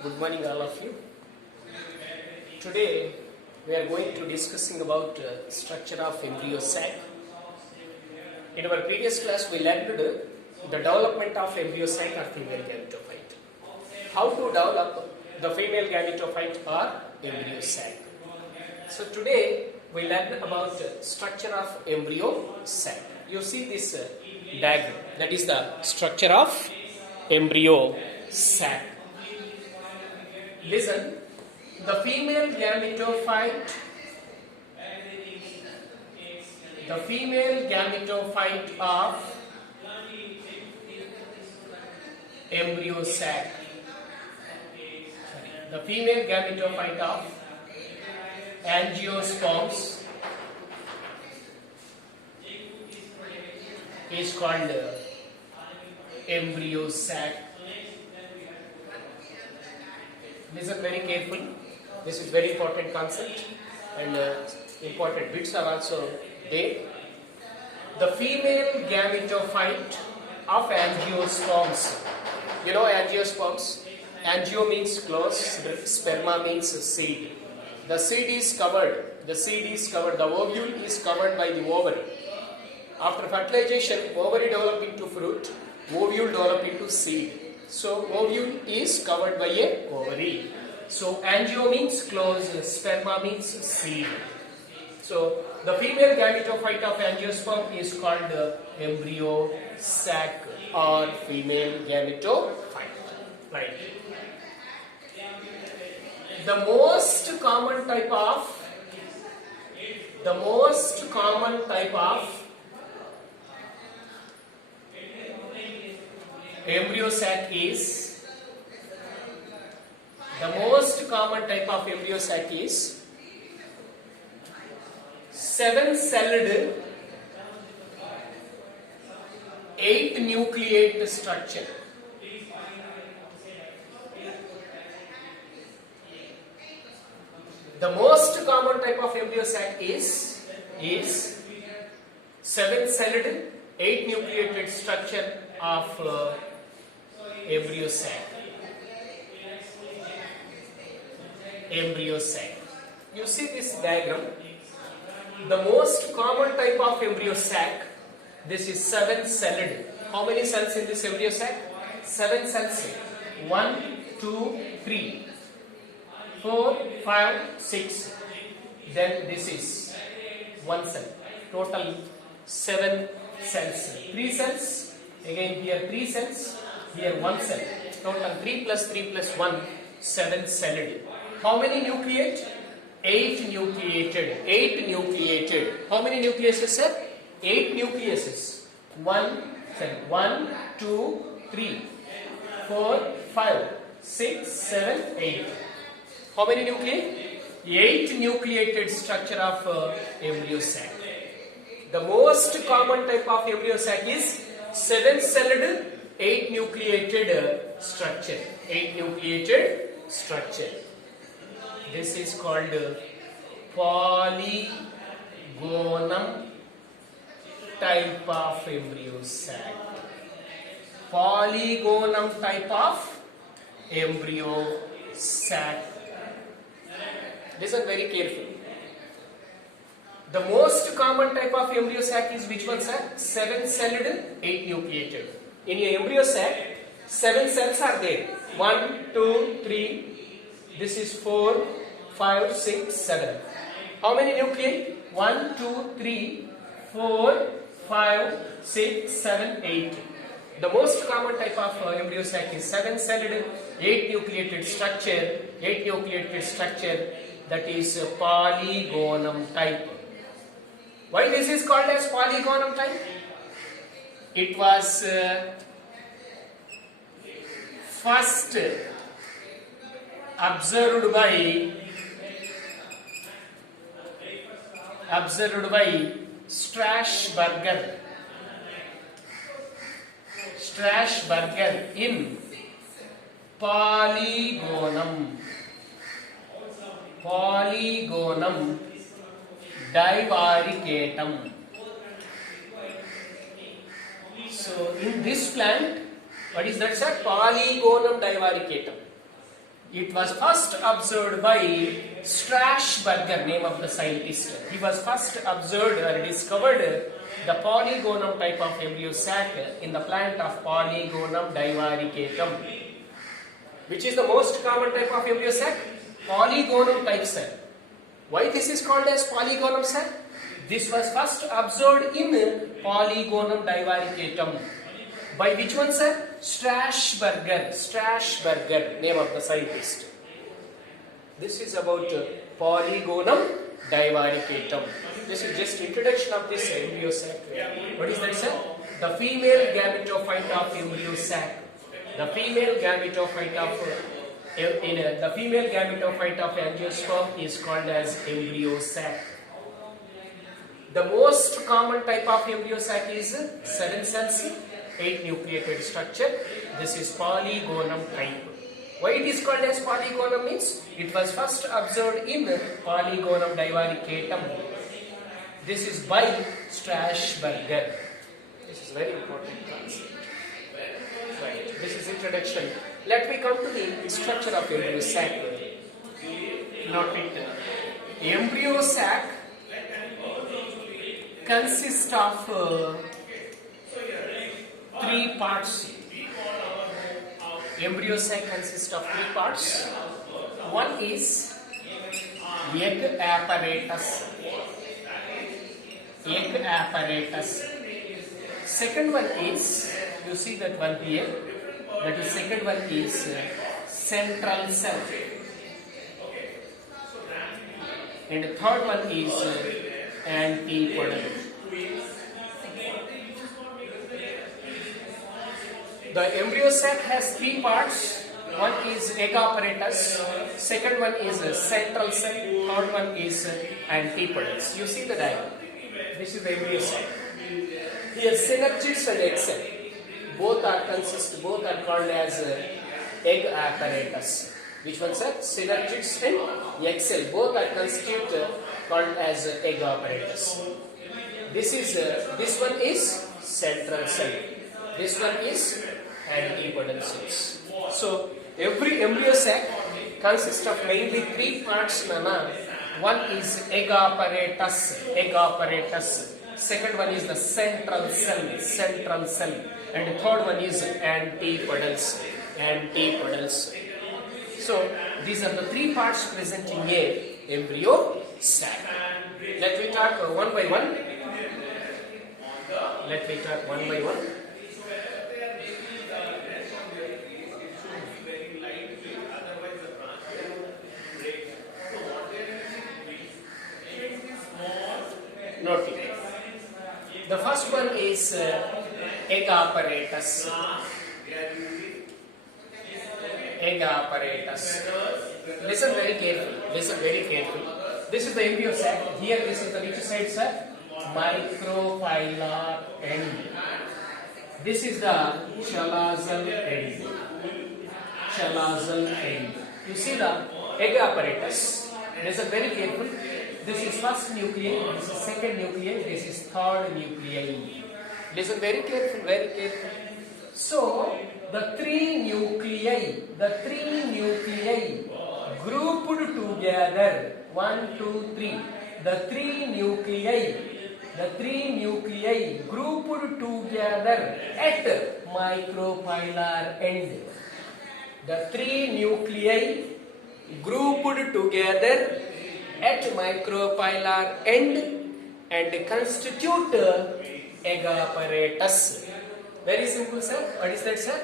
Good morning, all of you. Today we are going to discussing about structure of embryo sac. In our previous class, we learned the development of embryo sac or female gametophyte. How to develop the female gametophyte or embryo sac. So today we learn about structure of embryo sac. You see this diagram. That is the structure of embryo sac. Listen, the female gametophyte of embryo sac. The female gametophyte of angiosperms is called embryo sac. Listen very carefully. This is very important concept and important bits are also there. The female gametophyte of angiosperms. You know angiosperms? Angio means close, sperma means seed. The seed is covered. The ovule is covered by the ovary. After fertilization, ovary develop into fruit, ovule develop into seed. So ovule is covered by a ovary. So angio means close, sperma means seed. So the female gametophyte of angiosperm is called embryo sac or female gametophyte. Right. The most common type of embryo sac is seven-celled 8-nucleate structure. The most common type of embryo sac is seven-celled 8-nucleated structure of embryo sac. You see this diagram. The most common type of embryo sac, this is seven-celled. How many cells in this embryo sac? 7 cells. 1, 2, 3, 4, 5, 6. Then this is 1 cell. Total 7 cells. 3 cells. Again here 3 cells. Here 1 cell. Total 3 plus 1, 7-celled. How many nucleate? 8 nucleated. How many nucleases, sir? 8 nucleases. 1 cell. 1, 2, 3, 4, 5, 6, 7, 8. How many nuclei? 8 nucleated structure of embryo sac. The most common type of embryo sac is 7-celled 8 nucleated structure. This is called polygonum type of embryo sac. Polygonum type of embryo sac. Listen very carefully. The most common type of embryo sac is which one, sir? 7-celled 8 nucleated. In your embryo sac, 7 cells are there. 1, 2, 3. This is 4, 5, 6, 7. How many nuclei? 1, 2, 3, 4, 5, 6, 7, 8. The most common type of embryo sac is 7-celled 8 nucleated structure. That is polygonum type. Why this is called as polygonum type? It was first observed by Strasburger in polygonum divaricatum. So in this plant, what is that, sir? Polygonum divaricatum. It was first observed by Strasburger, name of the scientist. He was first observed or discovered the Polygonum type of embryo sac in the plant of Polygonum divaricatum. Which is the most common type of embryo sac? Polygonum type sac. Why this is called as Polygonum sac? This was first observed in Polygonum divaricatum. By which one, sir? Strasburger. Strasburger, name of the scientist. This is about Polygonum divaricatum. This is just introduction of this embryo sac. What is that, sir? The female gametophyte of embryo sac. The female gametophyte of the female gametophyte of angiosperm is called as embryo sac. The most common type of embryo sac is 7 cells, 8 nucleated structure. This is Polygonum type. Why it is called as Polygonum means it was first observed in Polygonum divaricatum. This is by Strasburger. This is very important concept. Right. This is introduction. Let me come to the structure of embryo sac. Note it. Embryo sac consists of 3 parts. Embryo sac consists of 3 parts. One is egg apparatus. Egg apparatus. Second one is, you see that one here, that is second one is central cell. And the third one is antipodal. The embryo sac has 3 parts. One is egg apparatus, second one is central cell, third one is antipodals. You see the diagram. This is the embryo sac. Here synergids and egg cell. Both are called as egg apparatus. Which one, sir? Synergids and egg cell. Both are called as egg apparatus. This one is central cell. This one is antipodal cells. So every embryo sac consists of mainly 3 parts, Nana. One is egg apparatus. Second one is the central cell, and the third one is antipodals. So these are the 3 parts present in a embryo sac. Let me talk one by one. Note it. The first one is egg apparatus. Listen very carefully. This is the embryo sac. Here, this is the which side, sir? Microphylar end. This is the chalazal end. You see the egg apparatus. Listen very careful. This is first nuclei, this is second nuclei, this is third nuclei. Listen very careful. So, the three nuclei grouped together, 1, 2, 3. The three nuclei grouped together at microphylar end. The three nuclei grouped together at microphylar end and constitute egg apparatus. Very simple, sir. What is that, sir?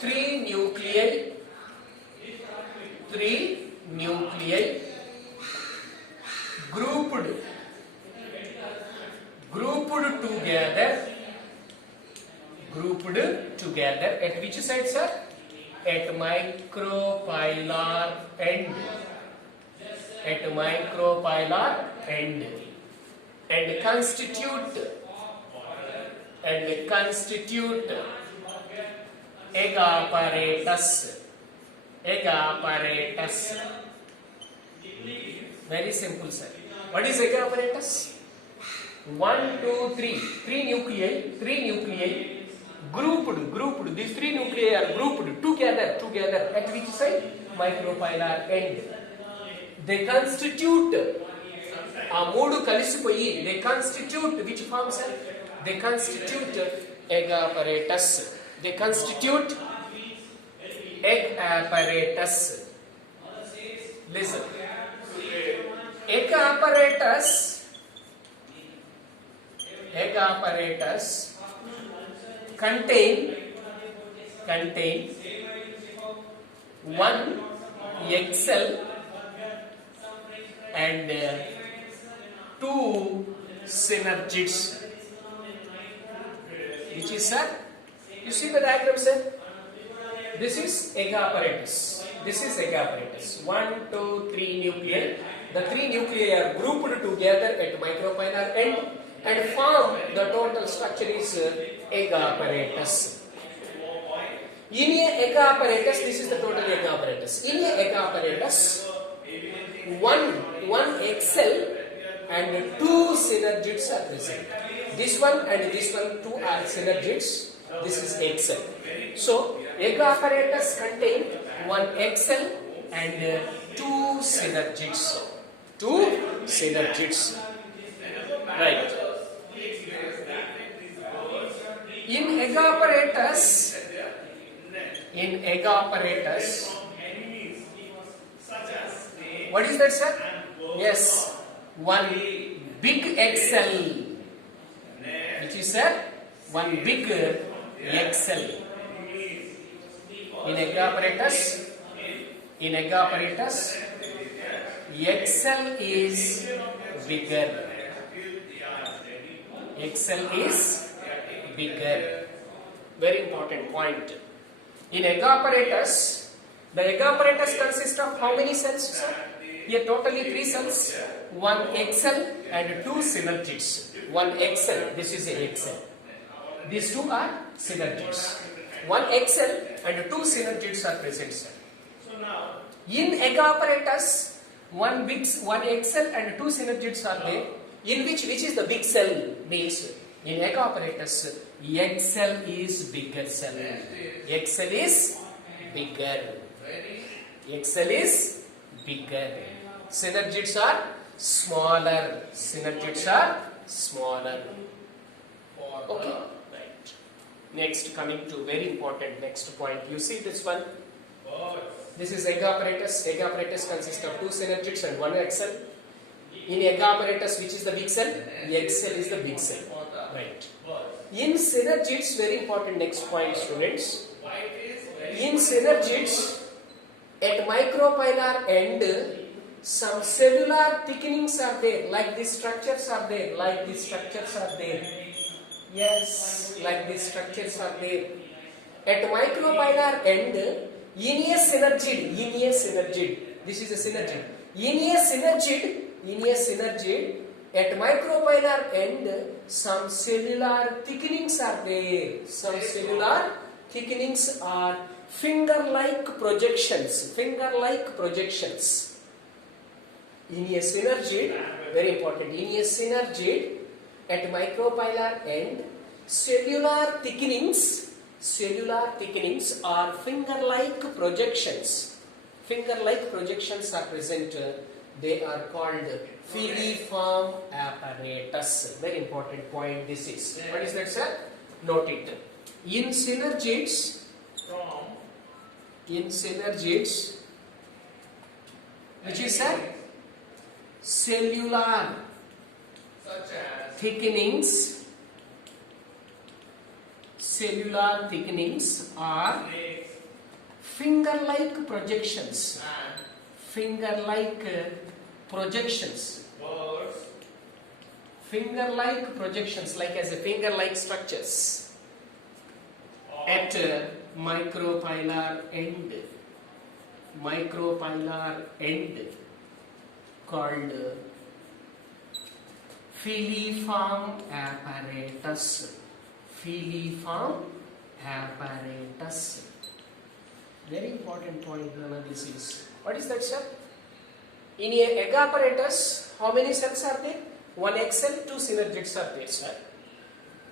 Three nuclei grouped together at which side, sir? At microphylar end. And constitute egg apparatus. Very simple, sir. What is egg apparatus? 1, 2, 3. Three nuclei grouped. These three nuclei are grouped together. At which side? Micropylar end. They constitute ఆ మూడు కలిసిపోయి they constitute which form, sir? They constitute egg apparatus. They constitute egg apparatus. Listen. Egg apparatus contain one egg cell and two synergids. Which is, sir? You see the diagram, sir? This is egg apparatus. This is egg apparatus. 1, 2, 3 nuclei. The three nuclei are grouped together at micropylar end and form the total structure is egg apparatus. In a egg apparatus, this is the total egg apparatus. In a egg apparatus, one egg cell and two synergids are present. This one and this one, two are synergids. This is egg cell. So egg apparatus contain one egg cell and two synergids. Right. In egg apparatus, what is that, sir? Yes, one big egg cell. Which is, sir? One big egg cell. In egg apparatus, egg cell is bigger. Egg cell is bigger. Very important point. In egg apparatus, the egg apparatus consists of how many cells, sir? Here totally 3 cells. One egg cell and two synergids. One egg cell. This is an egg cell. These two are synergids. One egg cell and two synergids are present, sir. In egg apparatus, one egg cell and two synergids are there. In which is the big cell? Means in egg apparatus, egg cell is bigger cell. Egg cell is bigger. Egg cell is bigger. Synergids are smaller. Okay. Right. Next, coming to very important next point. You see this one. This is egg apparatus. Egg apparatus consists of two synergids and one egg cell. In egg apparatus, which is the big cell? The egg cell is the big cell. Right. In synergids, very important next point, students. In synergids, at micropylar end, some cellular thickenings are there. Like these structures are there. Yes, like these structures are there. At micropylar end, in a synergid, this is a synergid. In a synergid, at micropylar end, some cellular thickenings are there. Some cellular thickenings are finger-like projections. In a synergid, very important. In a synergid, at micropylar end, cellular thickenings are finger-like projections. Finger-like projections are present. They are called filiform apparatus. Very important point this is. What is that, sir? Note it. In synergids, which is, sir? Cellular thickenings are finger-like projections. Finger-like projections, like as a finger-like structures at micropylar end. Called filiform apparatus. Very important point, Nana, this is. What is that, sir? In a egg apparatus, how many cells are there? One egg cell, two synergids are there, sir.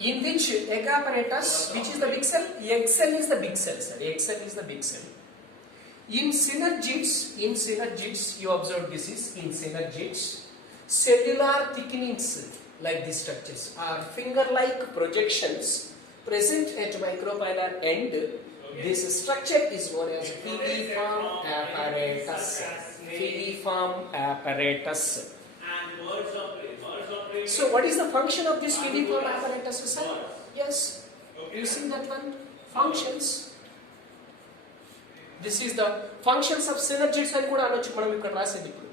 In which egg apparatus, which is the big cell? Egg cell is the big cell, sir. Egg cell is the big cell. In synergids, you observe this is in synergids, cellular thickenings like these structures are finger-like projections present at micropylar end. This structure is known as filiform apparatus. Filiform apparatus. So, what is the function of this filiform apparatus, sir? Yes, you see that one? Functions. This is the functions of synergids అని కూడా అనొచ్చు మనం ఇక్కడ రాసేది ఇప్పుడు.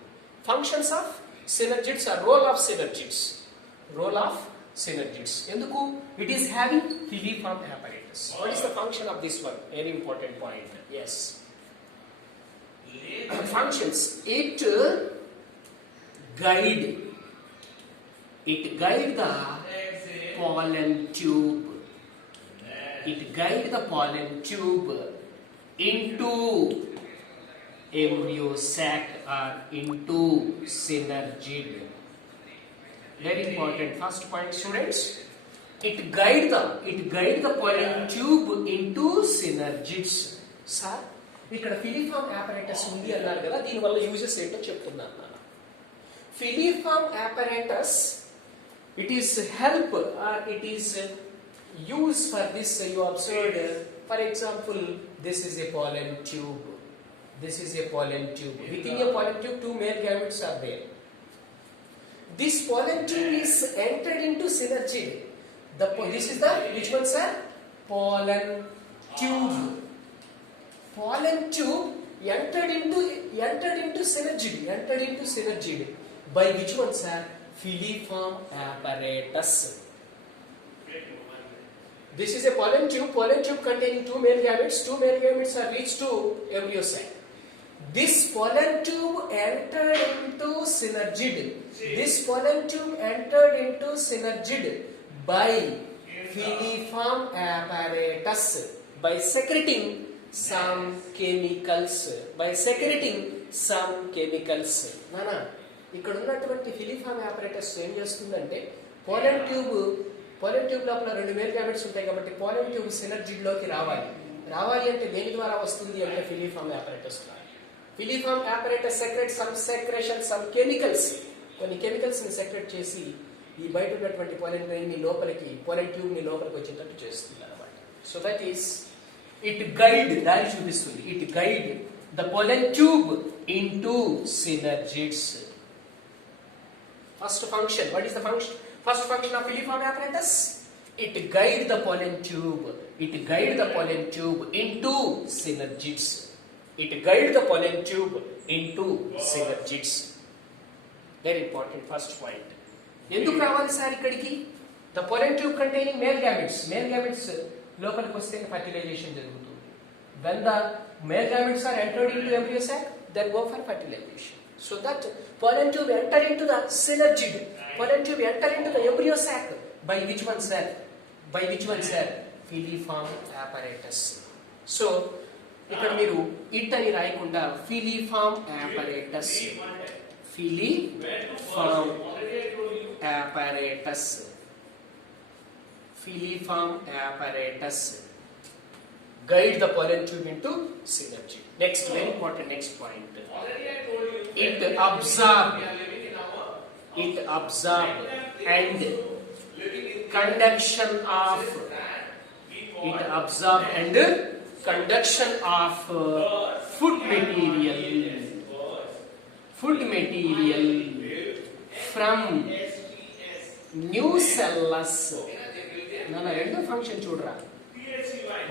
Functions of synergids are role of synergids. Role of synergids. ఎందుకు? It is having filiform apparatus. What is the function of this one? Very important point. Yes. Functions. It guide the pollen tube. It guide the pollen tube into embryo sac or into synergid. Very important first point, students. It guide the pollen tube into synergids. Sir, ఇక్కడ filiform apparatus ఉంది అన్నారు కదా, దీని వల్ల uses ఏంటో చెప్తున్నాను నేను. Filiform apparatus, it is help or it is used for this. You observed, for example, this is a pollen tube. This is a pollen tube. Within a pollen tube, two male gametes are there. This pollen tube is entered into synergid. This is the which one, sir? Pollen tube. Pollen tube entered into synergid. Entered into synergid by which one, sir? Filiform apparatus. This is a pollen tube containing two male gametes. Two male gametes are reached to embryo sac. This pollen tube entered into synergid. This pollen tube entered into synergid by filiform apparatus by secreting some chemicals. నానా, ఇక్కడ ఉన్నటువంటి filiform apparatus ఏం చేస్తుందంటే pollen tube లోపల రెండు male gametes ఉంటాయి కాబట్టి pollen tube synergid లోకి రావాలి అంటే దేని ద్వారా వస్తుంది అంటే ఫిలిఫార్మ్ apparatus ద్వారా. Filiform apparatus secretes some chemicals. కొన్ని కెమికల్స్ ని సెక్రెట్ చేసి ఈ బయట ఉన్నటువంటి pollen tube ని లోపలికి వచ్చేటట్టు చేస్తుంది అన్నమాట. So that is it guide, దారి చూపిస్తుంది. It guide the pollen tube into synergids. First function, what is the function? First function of filiform apparatus, it guide the pollen tube into synergids. Very important first point. ఎందుకు రావాలి sir ఇక్కడికి? The pollen tube containing male gametes లోపలికి వస్తే fertilisation జరుగుతుంది. When the male gametes are entered into embryo sac, then go for fertilization. So that pollen tube enter into the synergid. Pollen tube enter into the embryo sac by which one, sir? Filiform apparatus. So ఇక్కడ మీరు it అని రాయకుండా filiform apparatus. Filiform apparatus guide the pollen tube into synergy. Next, very important next point. It absorb and conduction of food material from nucellus. నాన్న రెండో function చూడరా.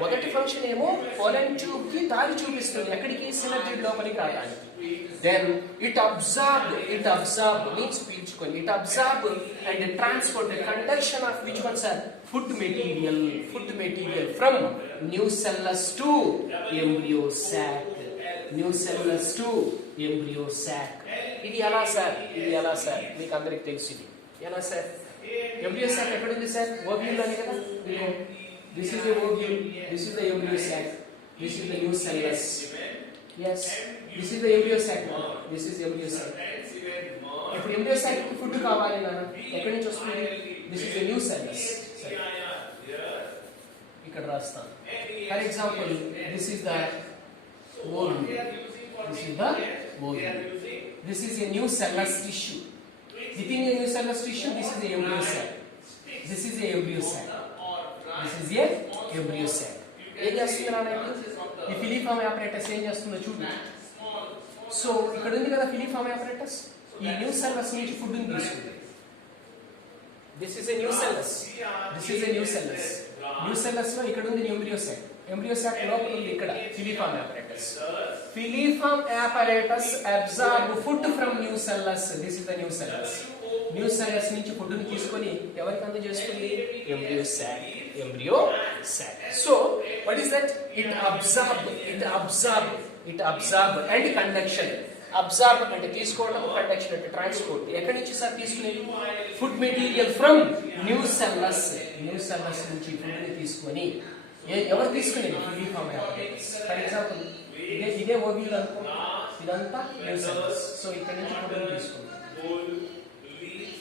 మొదటి function ఏమో pollen tube కి దారి చూపిస్తుంది ఎక్కడికి, synergid లోపలికి రావడానికి. Then it absorb means పీల్చుకొని, it absorb and transport the conduction of which ones are food material from nucellus to embryo sac. ఇది ఎలా సార్ మీకు అందరికి తెలుసు. ఇది ఎలా సార్? embryo sac ఎక్కడ ఉంది సార్? ఓవ్యూల్ లోనే కదా. This is the ovule, this is the embryo sac, this is the nucellus. Yes, this is the embryo sac. This is embryo sac. ఇప్పుడు embryo sac కి ఫుడ్ కావాలి నాన్న, ఎక్కడి నుంచి వస్తుంది? This is the nucellus. ఇక్కడ రాస్తాను. For example this is the ovule, this is the ovule, this is a new cellulose tissue. Within a new cellulose tissue, this is a embryo sac. This is a embryo sac. This is a embryo sac. ఏం చేస్తుంది నాన్న? ఈ ఫిలిఫామ్ apparatus ఏం చేస్తుందో చూడు. So ఇక్కడ ఉంది కదా ఫిలిఫామ్ apparatus, ఈ న్యూ సెల్లస్ నుంచి ఫుడ్ ని తీసుకుంది. This is a nucellus, this is a nucellus. Nucellus లో ఇక్కడ ఉంది ఎంబ్రియో సాక్. ఎంబ్రియో సాక్ లోపల ఉంది ఇక్కడ ఫిలిఫామ్ apparatus. Filiform apparatus absorb food from new cellus. This is the new cellus. Nucellus నుంచి food ని తీసుకొని ఎవరికి అందజేస్తుంది? Embryo sac. Embryo sac. So what is that? It absorb, it absorb, it absorb and conduction. Absorb అంటే తీసుకోవడం, conduction అంటే transport. ఎక్కడి నుంచి సార్ తీసుకునేది? Food material from nucellus. Nucellus నుంచి ఫుడ్ ని తీసుకొని ఎవరు తీసుకునేది? Filiform apparatus. ఫర్ ఎగ్జాంపుల్ ఇదే ఓవ్యూల్ అనుకో, ఇదంతా న్యూ సెల్లస్. సో ఇక్కడ నుంచి ఫుడ్ ని తీసుకుంటాం.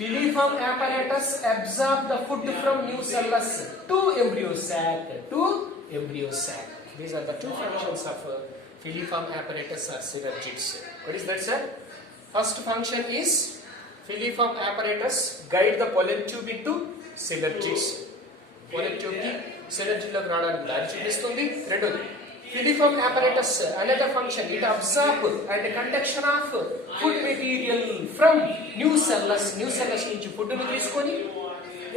Filiform apparatus absorb the food from new cellus to embryo sac, to embryo sac. These are the two functions of filiform apparatus or synergids. What is that, sir? First function is filiform apparatus guide the pollen tube into synergids. Pollen tube ki synergid lo రావడానికి దారి చూపిస్తుంది. రెండోది filiform apparatus, another function, it absorb and conduction of food material from new cellus. New cellus నుంచి food ని తీసుకొని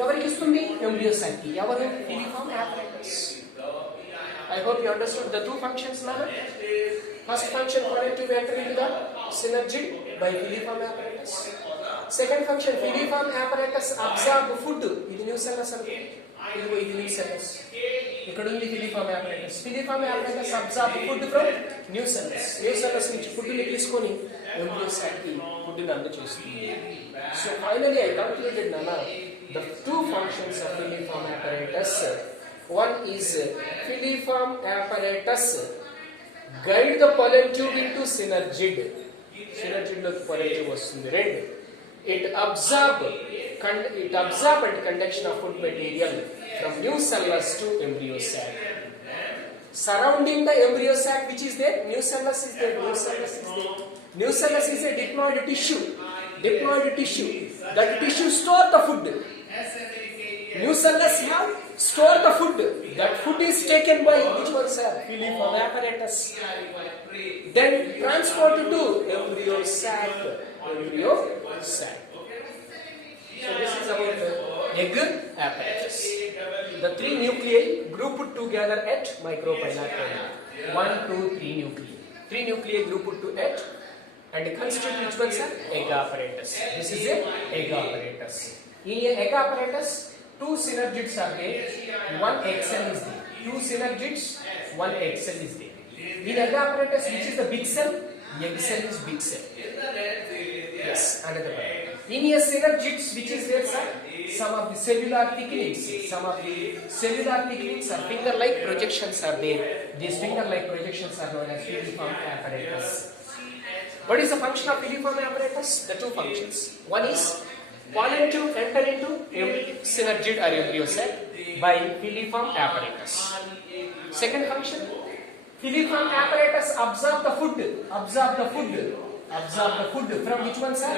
ఎవరికి ఇస్తుంది? Embryo sac కి. ఎవరు? filiform apparatus. I hope you understood the two functions now. First function, pollen tube enter into the synergid by filiform apparatus. Second function, filiform apparatus absorb food. ఇది nucellus అంటే ఇది nucellus. ఇక్కడ ఉంది filiform apparatus. Filiform apparatus absorb food from nucellus. Nucellus నుంచి food ని తీసుకొని embryo sac కి food ని అందజేస్తుంది. సో ఫైనల్లీ ఐ కంక్లూడెడ్ నానా the two functions of filiform apparatus. One is filiform apparatus guide the pollen tube into synergid. Synergid లోకి pollen tube వస్తుంది. రెండు, it absorb and conduction of food material from new cellus to embryo sac. Surrounding the embryo sac, which is there, new cellus is there. New cellus is there. New cellus is a diploid tissue. Diploid tissue. That tissue store the food. New cellus have store the food. That food is taken by which one, sir? Filiform apparatus. Then transported to embryo sac. Embryo sac. So this is about the egg apparatus. The three nuclei grouped together at micropylateral. 1, 2, 3 nuclei. Three nuclei grouped to at and constitute which one, sir? Egg apparatus. This is a egg apparatus. In a egg apparatus, two synergids are there. One egg cell is there. Two synergids, one egg cell is there. In egg apparatus, which is the big cell? Egg cell is big cell. Yes, another one. In a synergids, which is there, sir? Some of the cellular thickenings, some of the cellular thickenings are finger-like projections are there. These finger-like projections are known as filiform apparatus. What is the function of filiform apparatus? The two functions. One is pollen tube enter into synergid or embryo sac by filiform apparatus. Second function, filiform apparatus absorb the food from which one, sir?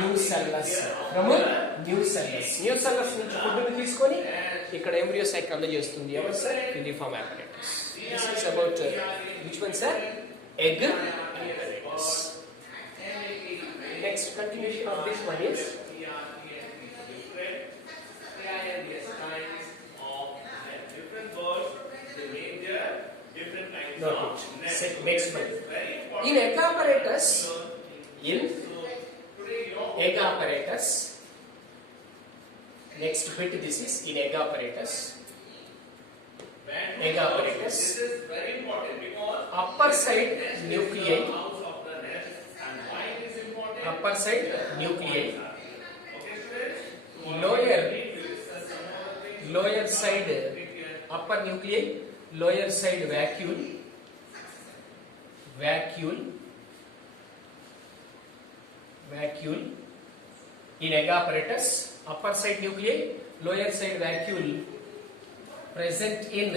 New cellus. From new cellus. New cellus నుంచి food ని తీసుకొని ఇక్కడ embryo సాక్ అందజేస్తుంది. ఎవరు, sir? ఫిలిఫామ్ apparatus. This is about which one, sir? Egg apparatus. Next continuation of this one is next one. In egg apparatus, next bit, this is in egg apparatus. This is very important because upper side nuclei, lower side upper nuclei, lower side vacuole. In egg apparatus, upper side nuclei, lower side vacuole present in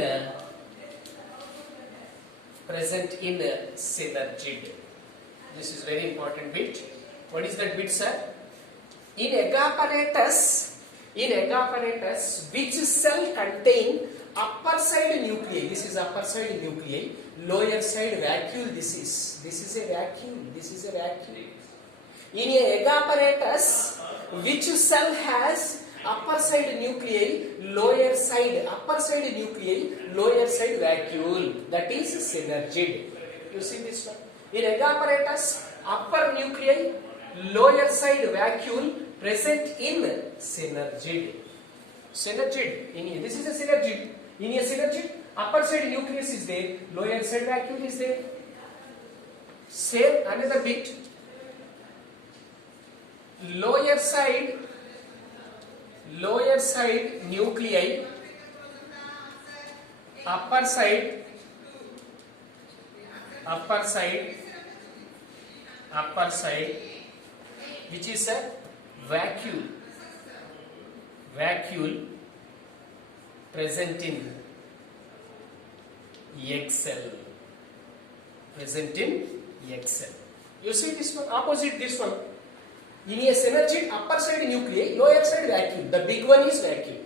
synergid. This is very important bit. What is that bit, sir? In egg apparatus, which cell contain upper side nuclei? This is upper side nuclei. Lower side vacuole. This is a vacuole. In a egg apparatus, which cell has upper side nuclei, lower side vacuole? That is synergid. You see this one? In egg apparatus, upper nuclei, lower side vacuole present in synergid. This is a synergid. In a synergid, upper side nucleus is there, lower side vacuole is there. Same another bit. Lower side nuclei, upper side which is a vacuole present in egg cell. You see this one, opposite this one. In a synergid, upper side nuclei, lower side vacuole. The big one is vacuole.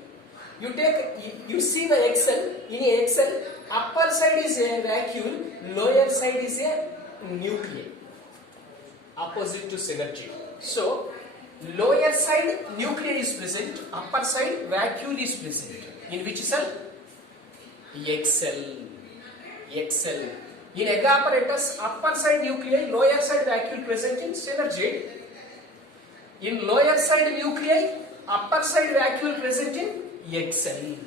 You see the egg cell. In a egg cell, upper side is a vacuole, lower side is a nuclei. Opposite to synergid. So, lower side nuclei is present, upper side vacuole is present. In which cell? Egg cell. In egg apparatus, upper side nuclei, lower side vacuole present in synergid. In lower side nuclei, upper side vacuole present in egg cell.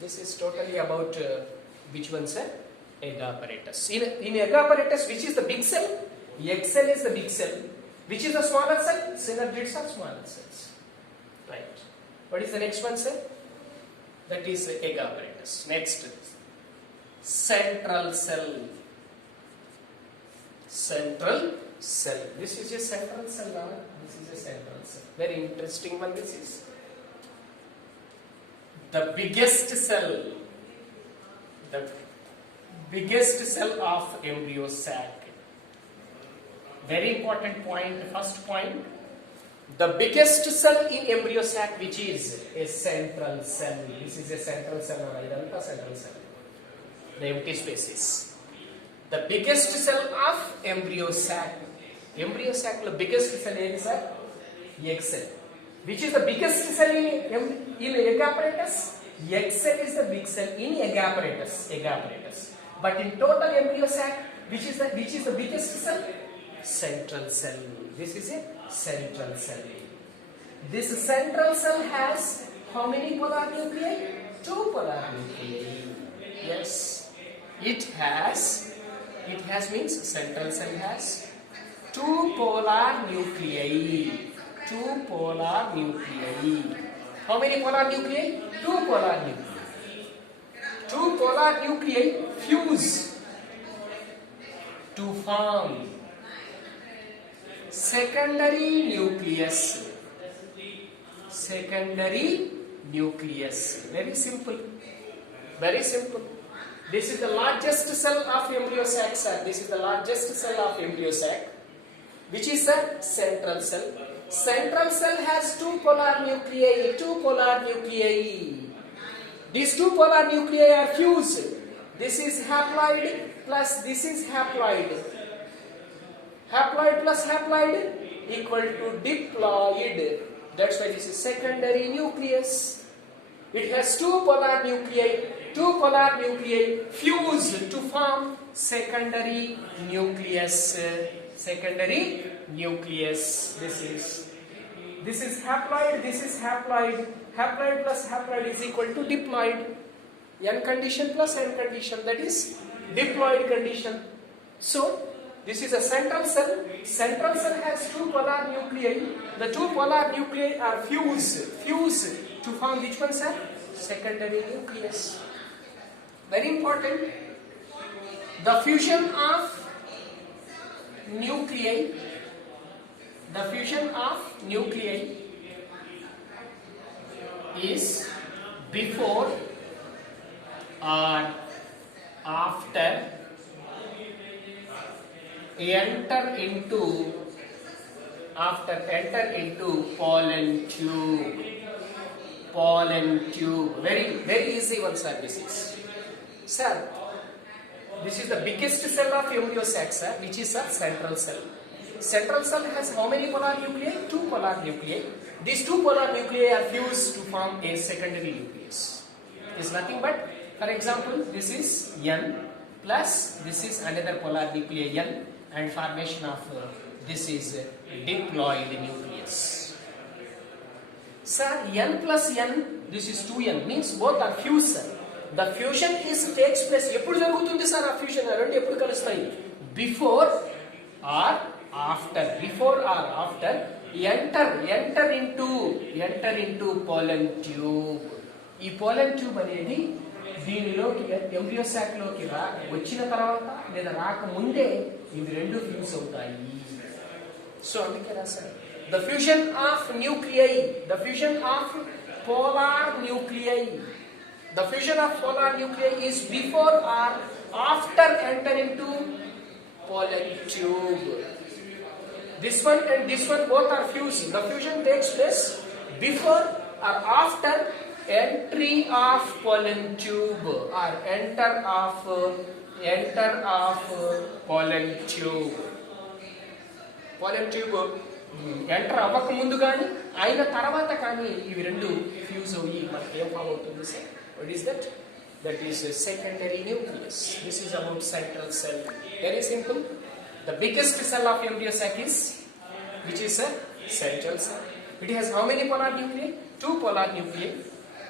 This is totally about which one, sir? Egg apparatus. In egg apparatus, which is the big cell? Egg cell is the big cell. Which is the smaller cell? Synergids are smaller cells. Right. What is the next one, sir? That is egg apparatus. Next, central cell. This is a central cell. Very interesting one. This is the biggest cell. The biggest cell of embryo sac. Very important point. First point. The biggest cell in embryo sac, which is a central cell. This is a central cell or a central cell. The empty spaces. The biggest cell of embryo sac. Embryo sac, the biggest cell is egg cell. Which is the biggest cell in egg apparatus? Egg cell is the big cell in egg apparatus. But in total embryo sac, which is the biggest cell? Central cell. This is a central cell. This central cell has how many polar nuclei? 2 polar nuclei. Yes. It has means central cell has 2 polar nuclei. 2 polar nuclei. How many polar nuclei? 2 polar nuclei. 2 polar nuclei fuse to form secondary nucleus. Very simple. This is the largest cell of embryo sac, sir. Which is a central cell. Central cell has 2 polar nuclei. These 2 polar nuclei are fused. This is haploid plus this is haploid. Haploid plus haploid equal to diploid. That's why this is secondary nucleus. It has 2 polar nuclei. 2 polar nuclei fused to form secondary nucleus. This is haploid. This is haploid. Haploid plus haploid is equal to diploid. N condition plus N condition, that is diploid condition. So this is a central cell. Central cell has 2 polar nuclei. The 2 polar nuclei are fused to form which one, sir? Secondary nucleus. Very important. The fusion of nuclei. is before or after enter into pollen tube. Pollen tube. Very easy one, sir. This is, sir. This is the biggest cell of embryo sac, sir, which is a central cell. Central cell has how many polar nuclei? 2 polar nuclei. These 2 polar nuclei are fused to form a secondary nucleus. It is nothing but, for example, this is N plus this is another polar nuclei N, and formation of this is diploid nucleus. Sir, N plus N, this is 2N, means both are fused, sir. The fusion takes place. ఎప్పుడు జరుగుతుంది sir ఆ fusion? రెండు ఎప్పుడు కలుస్తాయి? Before or after. Before or after enter into pollen tube. ఈ pollen tube అనేది దీనిలోకి embryo సాక్ లోకి వచ్చిన తర్వాత లేదా రాకముందే ఇవి రెండు ఫ్యూజ్ అవుతాయి. సో అందుకే రాశారు the fusion of nuclei, the fusion of polar nuclei. The fusion of polar nuclei is before or after enter into pollen tube. This one and this one both are fused. The fusion takes place before or after entry of pollen tube or enter of pollen tube. Pollen tube enter అవ్వక ముందు కానీ అయిన తర్వాత కానీ ఇవి రెండు fuse అయ్యి మనకి ఏం ఫామ్ అవుతుంది sir? What is that? That is secondary nucleus. This is about central cell. Very simple. The biggest cell of embryo sac is which is a central cell. It has how many polar nuclei? 2 polar nuclei.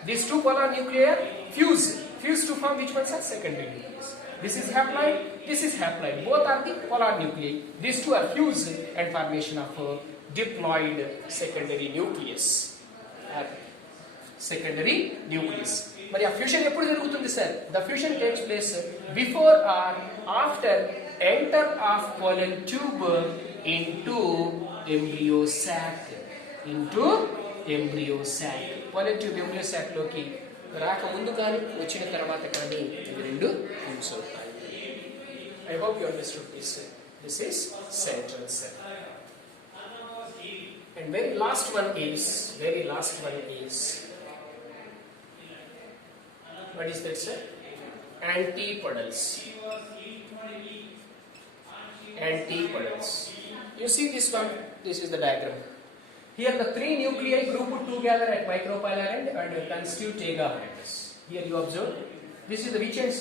These 2 polar nuclei are fused to form which one, sir? Secondary nucleus. This is haploid, this is haploid. Both are the polar nuclei. These two are fused and formation of diploid secondary nucleus. Secondary nucleus. మరి ఆ fusion ఎప్పుడు జరుగుతుంది sir? The fusion takes place before or after enter of pollen tube into embryo sac. Pollen tube embryo sac లోకి రాక ముందు కానీ వచ్చిన తర్వాత కానీ ఇవి రెండు ఫ్యూజ్ అవుతాయి. I hope you understood this. This is central cell. And very last one is what is that, sir? Antipodals. You see this one? This is the diagram. Here the 3 nuclei grouped together at micropylar end and constitute tegaheads. Here you observe. This is the which end?